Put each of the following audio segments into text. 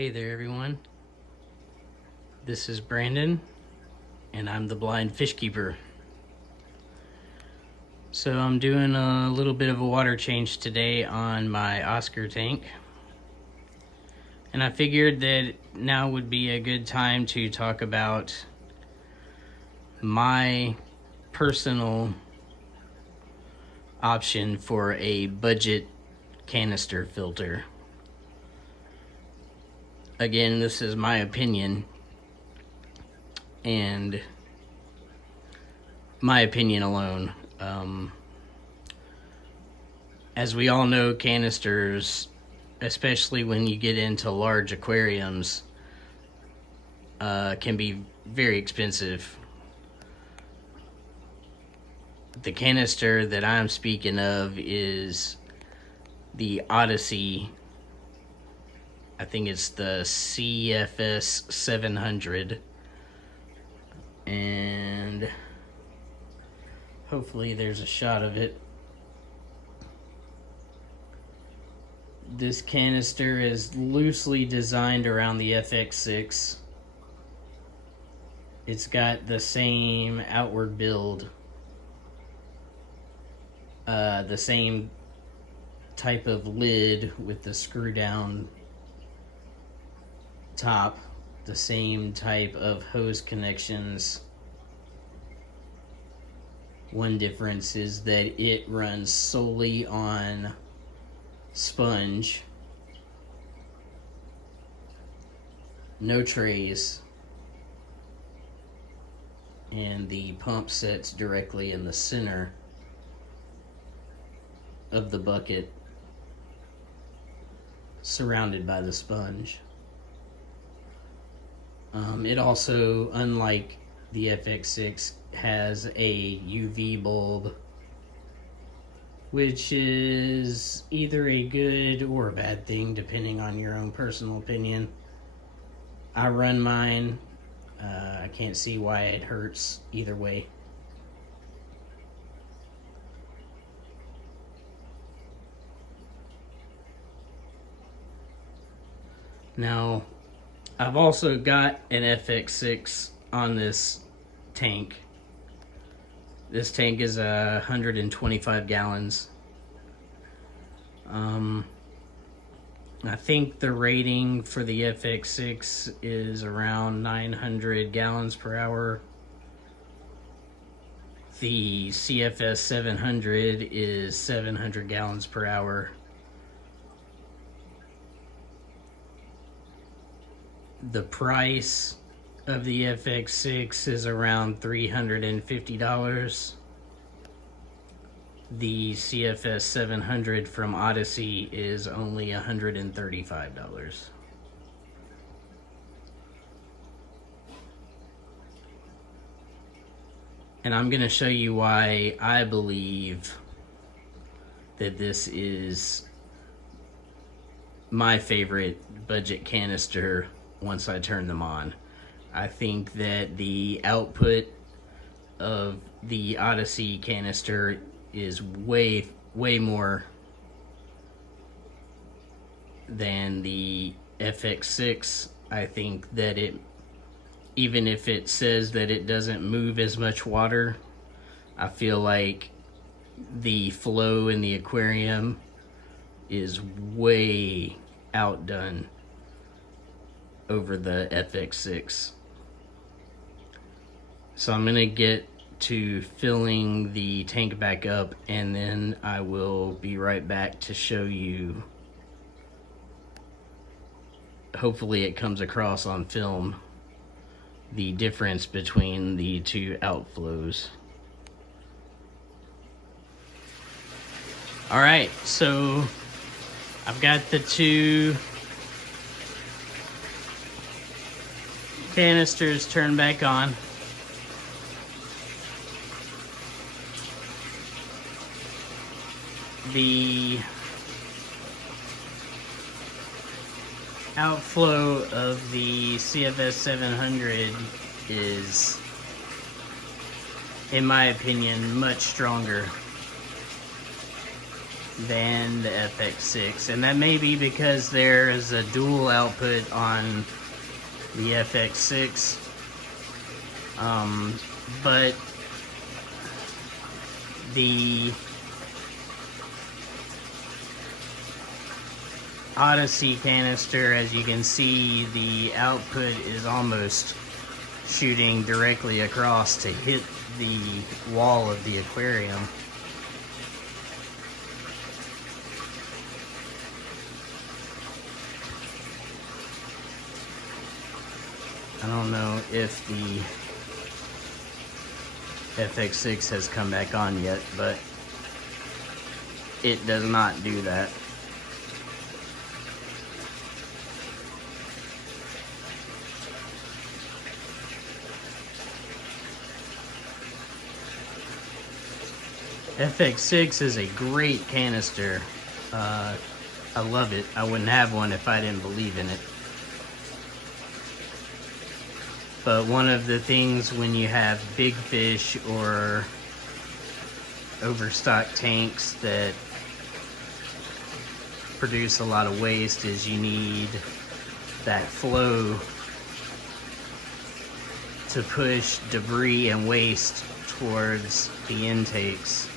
Hey there everyone, this is Brandon and I'm the blind fish keeper. So I'm doing a little bit of a water change today on my Oscar tank, and I figured that now would be a good time to talk about my personal option for a budget canister filter. Again, this is my opinion, and my opinion alone. As we all know, canisters, especially when you get into large aquariums, can be very expensive. The canister that I'm speaking of is the Odysea. I think it's the CFS700, and hopefully there's a shot of it. This canister is loosely designed around the FX6. It's got the same outward build, the same type of lid with the screw down top, the same type of hose connections. One difference is that it runs solely on sponge, no trays, and the pump sits directly in the center of the bucket, surrounded by the sponge. It also, unlike the FX6, has a UV bulb, which is either a good or a bad thing depending on your own personal opinion. I run mine. I can't see why it hurts either way. Now, I've also got an FX6 on this tank. This tank is 125 gallons. I think the rating for the FX6 is around 900 gallons per hour. The CFS700 is 700 gallons per hour. The price of the FX6 is around $350. The CFS700 from Odysea is only $135. And I'm going to show you why I believe that this is my favorite budget canister once I turn them on. I think that the output of the Odysea canister is way more than the FX6. I think that it, even if it says that it doesn't move as much water, I feel like the flow in the aquarium is way outdone over the FX6. So I'm gonna get to filling the tank back up, and then I will be right back to show you. Hopefully it comes across on film, the difference between the two outflows. All right, so I've got the two canisters turned back on. The outflow of the CFS700 is, in my opinion, much stronger than the FX6, and that may be because there is a dual output on the FX6, but the Odysea canister, as you can see, the output is almost shooting directly across to hit the wall of the aquarium. I don't know if the FX6 has come back on yet, but it does not do that. FX6 is a great canister. I love it. I wouldn't have one if I didn't believe in it. But one of the things when you have big fish or overstocked tanks that produce a lot of waste is you need that flow to push debris and waste towards the intakes.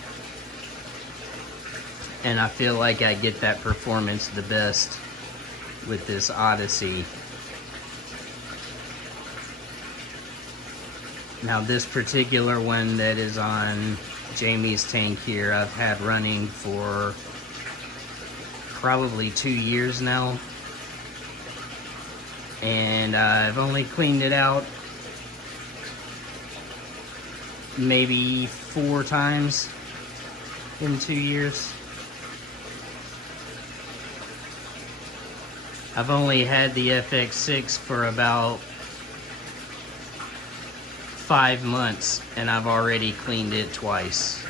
And I feel like I get that performance the best with this Odysea. Now this particular one that is on Jamie's tank here, I've had running for probably 2 years now. And I've only cleaned it out maybe 4 times in 2 years. I've only had the FX6 for about 5 months, and I've already cleaned it twice.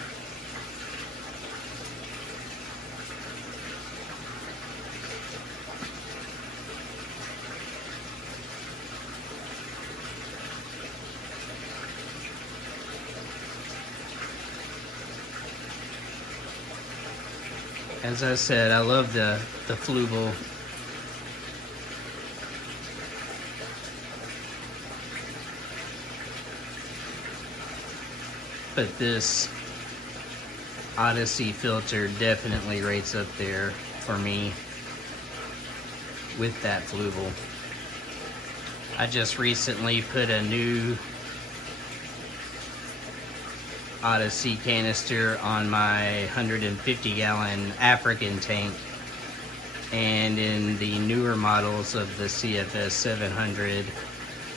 As I said, I love the Fluval. But this Odysea filter definitely rates up there for me with that Fluval. I just recently put a new Odysea canister on my 150-gallon African tank, and in the newer models of the CFS700,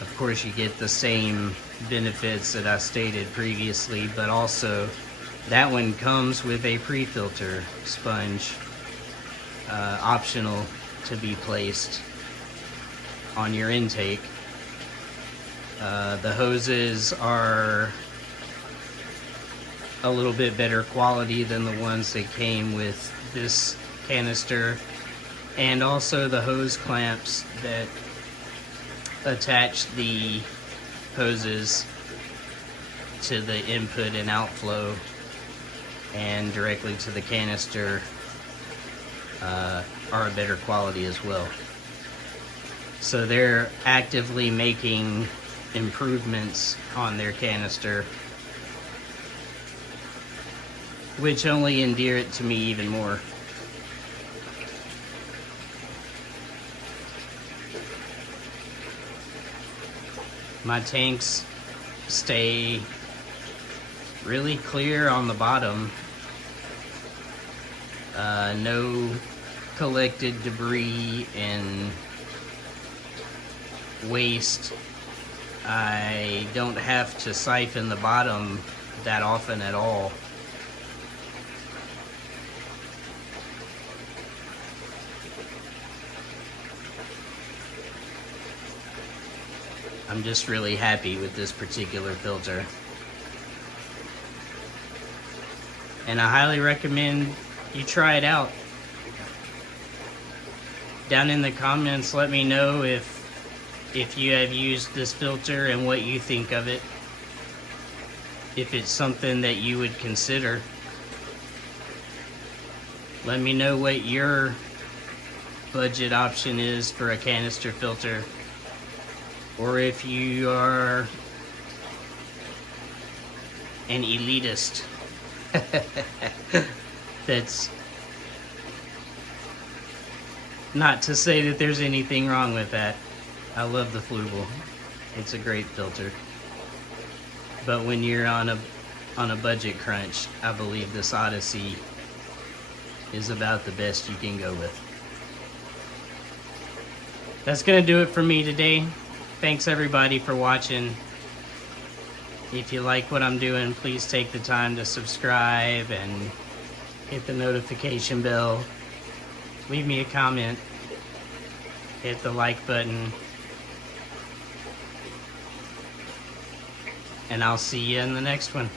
of course you get the same benefits that I stated previously, but also that one comes with a pre-filter sponge, optional to be placed on your intake. The hoses are a little bit better quality than the ones that came with this canister, and also the hose clamps that attach the hoses to the input and outflow and directly to the canister are a better quality as well. So they're actively making improvements on their canister, which only endear it to me even more. My tanks stay really clear on the bottom. No collected debris and waste. I don't have to siphon the bottom that often at all. I'm just really happy with this particular filter. And I highly recommend you try it out. Down in the comments, let me know if you have used this filter and what you think of it. If it's something that you would consider. Let me know what your budget option is for a canister filter, or if you are an elitist. That's not to say that there's anything wrong with that. I love the Flugel. It's a great filter. But when you're on a budget crunch, I believe this Odyssey is about the best you can go with. That's gonna do it for me today. Thanks everybody for watching. If you like what I'm doing, please take the time to subscribe and hit the notification bell. Leave me a comment. Hit the like button. And I'll see you in the next one.